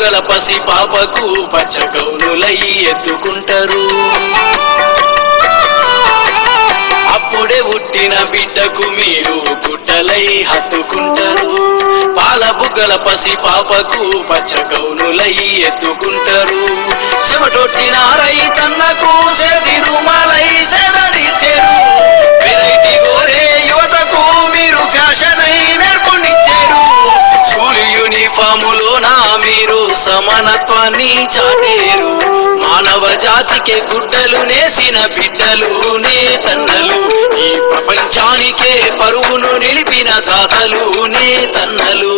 బుగ్గల పసి పాపకు పచ్చ గౌనులై ఎత్తుకుంటారు. అప్పుడే పుట్టిన బిడ్డకు మీరు గుడ్డలై హత్తుకుంటారు. పాల బుగ్గల పసి పాపకు పచ్చ గౌనులై ఎత్తుకుంటారు. చెమటొచ్చిన రైతన్నకు చేతి రుమాలై సేదనిచ్చారు. వెరైటీ కోరే యువతకు మీరు ఫ్యాషన్ అయి మెరుపునిచ్చారు. స్కూల్ యూనిఫాములోన మీరు సమానత్వాన్ని చాటేరు. మానవ జాతికే గుడ్డలు నేసిన బిడ్డలు నేతన్నలు. ఈ ప్రపంచానికే పరువును నిలిపిన తాతలు నేతన్నలు.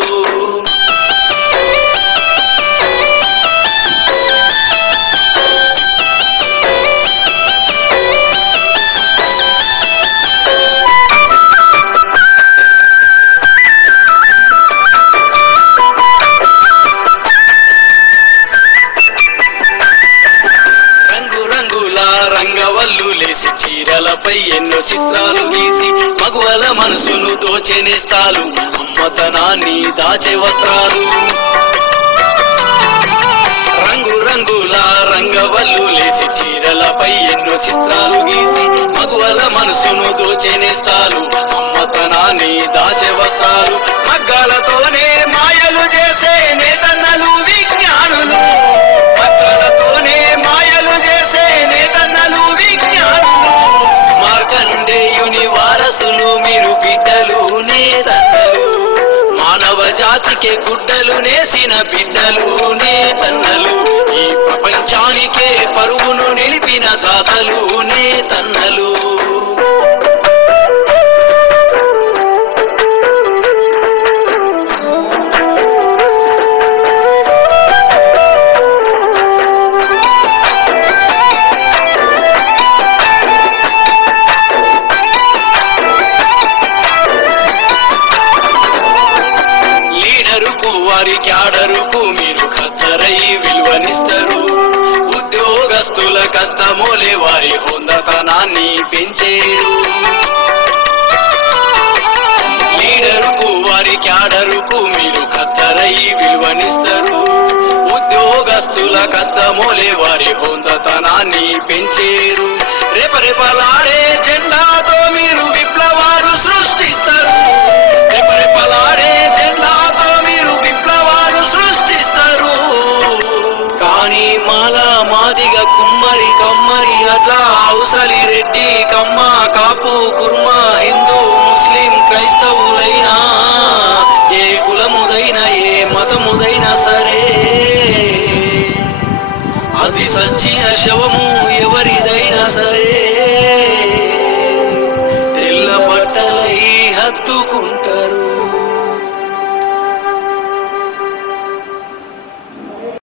రంగవల్లు లేసి చీరలపై ఎన్నో చిత్రాలు గీసి మగువల మనసును దోచెనేస్తాలు. అమ్మతనాన్ని దాచే వస్త్రాలు. రంగుల రంగవల్లు లేసి చీరలపై ఎన్నో చిత్రాలు గీసి మగువల మనసును దోచెనేస్తాలు. అమ్మతనాన్ని దాచే వస్త్రాలు. మగ్గాలతోనే మాయలు చేసే నేతన్నలు విజ్ఞానులు. మగ్గాలతోనే మాయలు చేసే నేతన్నలు విజ్ఞానులు. మార్కండేయుని వారసులు మీరు బిడ్డలు నేతన్నలు. మానవ జాతికే గుడ్డలు నేసిన బిడ్డలు నేతన్నలు. ఈ ప్రపంచానికే పరువును నిలిపిన తాతలు నేతన్నలు. వారికి ఆడరుకు మీరు ఖద్దరై విలువనిస్తారు. ఉద్యోగస్తుల కద్దమోలే వారి హోందతనాన్ని పెంచేరు. లీడరుకు వారికి ఆడరుకు మీరు ఖద్దరై విలువనిస్తారు. ఉద్యోగస్తుల కద్దమోలే వారి హోందతనాన్ని పెంచేరు. రెపరెపలాడే జెండాతో మీరు విప్లవాలు సృష్టిస్తారు. రెపరెపలాడే జెండాతో మీరు విప్లవాలు సృష్టిస్తారు. కానీ మాలా మాదిగ కుమ్మరి కమ్మరి అట్లా అవసలి రెడ్డి కమ్మ కాపు కుర్మ హిందూ ముస్లిం క్రైస్తవులైనా ఏ కులముదైనా ఏ మతముదైనా సరే అది సచ్చిన శవము ఎవరిదైనా సరే తెల్ల బట్టలై హత్తు